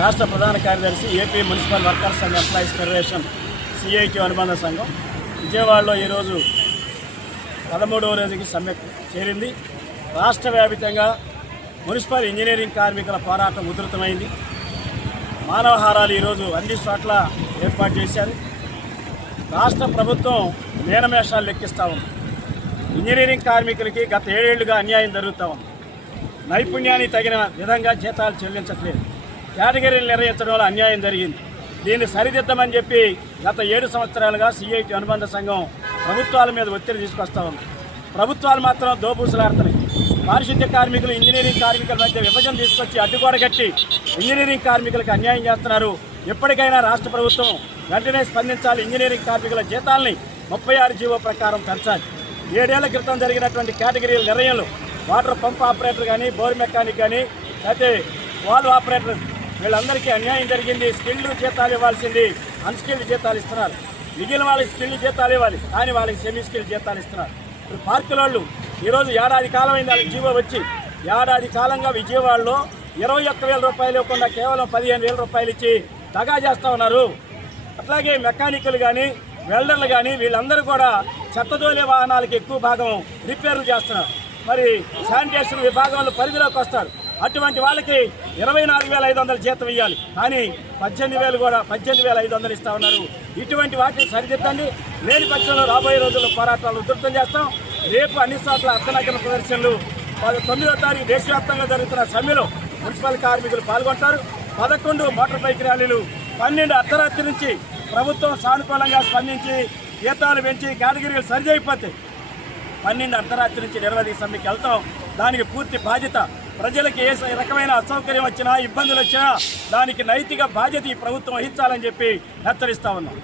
రాష్ట్ర ప్రధాన కార్యదర్శి AP municipal workers and employees federation CIT అనుబంధ సంఘం విజయవాడలో ఈరోజు 13వ రోజుకి సమ్మె చేరింది. రాష్ట్ర వ్యాప్తంగా మున్సిపల్ ఇంజనీరింగ్ కార్మికుల పోరాటం ఉధృతమైంది. మానవహారాలు ఈరోజు అన్ని చోట్ల ఏర్పాటు చేశారు. రాష్ట్ర ప్రభుత్వం మేనమేషాలు లెక్కిస్తూ ఉంది. ఇంజనీరింగ్ కార్మికులకి గత 7 ఏళ్లుగా అన్యాయం జరుగుతూ ఉంది. నైపుణ్యానికి తగిన విధంగా జీతాలు చెల్లించట్లేదు. కేటగిరీలు నిర్ణయించడంలో అన్యాయం జరిగింది. దీన్ని సరిదిద్దమని చెప్పి గత 7 సంవత్సరాలుగా సిఐటి అనుబంధ సంఘం ప్రభుత్వాల మీద ఒత్తిడి తీసుకొస్తా ఉంది. ప్రభుత్వాలు మాత్రం దోబూసులాడుతున్నాయి. పారిశుద్ధ్య కార్మికులు ఇంజనీరింగ్ కార్మికుల మధ్య విభజన తీసుకొచ్చి అడ్డుగోడ కట్టి ఇంజనీరింగ్ కార్మికులకు అన్యాయం చేస్తున్నారు. ఎప్పటికైనా రాష్ట్ర ప్రభుత్వం వెంటనే స్పందించాలి. ఇంజనీరింగ్ కార్మికుల జీతాలని 36 జీవో ప్రకారం పెంచాలి. 7 ఏళ్ల క్రితం జరిగినటువంటి కేటగిరీల నిర్ణయంలో వాటర్ పంప్ ఆపరేటర్ కానీ, బోర్ మెకానిక్ కానీ, అయితే వాల్వ్ ఆపరేటర్ వీళ్ళందరికీ అన్యాయం జరిగింది. స్కిల్డ్ జీతాలు ఇవ్వాల్సింది అన్స్కిల్డ్ జీతాలు ఇస్తున్నారు. మిగిలిన వాళ్ళకి స్కిల్డ్ జీతాలు ఇవ్వాలి, కానీ వాళ్ళకి సెమీ స్కిల్డ్ జీతాలు ఇస్తున్నారు. ఇప్పుడు పార్కుల వాళ్ళు ఈరోజు ఏడాది కాలం అయింది వాళ్ళకి జీవో వచ్చి. ఏడాది కాలంగా విజయవాడలో 21,000 రూపాయలు ఇవ్వకుండా కేవలం 15,000 రూపాయలు ఇచ్చి దగా చేస్తూ ఉన్నారు. అట్లాగే మెకానికల్ కానీ, వెల్డర్లు కానీ వీళ్ళందరూ కూడా చెత్తదోలే వాహనాలకు ఎక్కువ భాగం రిపేర్లు చేస్తున్నారు. మరి శానిటేషన్ విభాగంలో పరిధిలోకి వస్తారు. అటువంటి వాళ్ళకి 24,500 జీతం ఇవ్వాలి, కానీ 18,500 ఇస్తా ఉన్నారు. ఇటువంటి వాటిని సరిదిద్దండి. లేని పక్షంలో రాబోయే రోజుల్లో పోరాటాలు ఉధృతం చేస్తాం. రేపు అన్ని చోట్ల అర్ధనగ్న ప్రదర్శనలు, 9వ తారీఖు దేశవ్యాప్తంగా జరుగుతున్న సమ్మెలో మున్సిపల్ కార్మికులు పాల్గొంటారు. 11 మోటార్ బైక్ ర్యాలీలు, 12 అర్ధరాత్రి నుంచి ప్రభుత్వం సానుకూలంగా స్పందించి జీతాలు పెంచి కేటగిరీలు సరిచేయకపోతే 12 అర్ధరాత్రి నుంచి నిరవధి సమ్మెకి వెళ్తాం. దానికి పూర్తి బాధ్యత ప్రజలకు ఏ రకమైన అసౌకర్యం వచ్చినా, ఇబ్బందులు వచ్చినా దానికి నైతిక బాధ్యత ఈ ప్రభుత్వం వహించాలని చెప్పి హెచ్చరిస్తా ఉన్నాం.